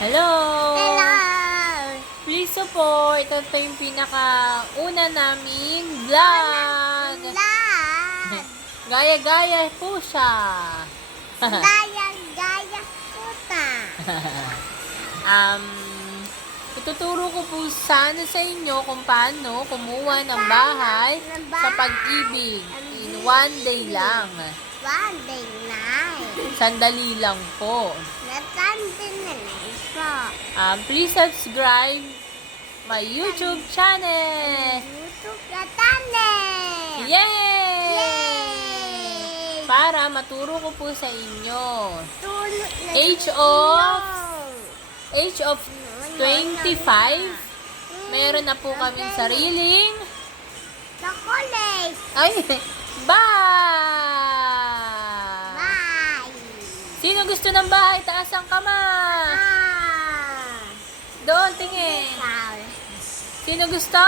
Hello! Hello! Please support. Ito yung pinaka-una naming vlog. Vlog! Gaya-gaya po siya. Gaya-gaya puta! um, Ituturo ko po sana sa inyo kung paano kumuha ng bahay sa pag-ibig. In one day lang. One day night. Sandali lang po. Natandin na lang po. Please subscribe my YouTube channel. YouTube na tane! Yay! Yay! Para maturo ko po sa inyo. Tulog na Age of 25, meron na po kaming sariling chocolate! ay, Bye! Sino gusto ng bahay? Taas ang kamay. Ah! Doon, tingin. Sino gusto?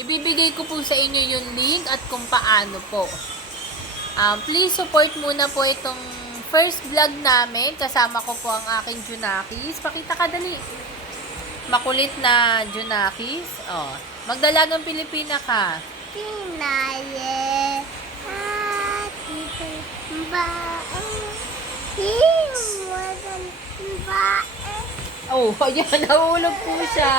Ibibigay ko po sa inyo yung link at kung paano po. Please support muna po itong first vlog namin. Kasama ko po ang aking Junakis. Pakita ka dali. Makulit na Junakis. Oh, magdalagang Pilipina ka. Pinaye at ito bae. Hiwagan bae. Oh, ayan, nahulog po siya.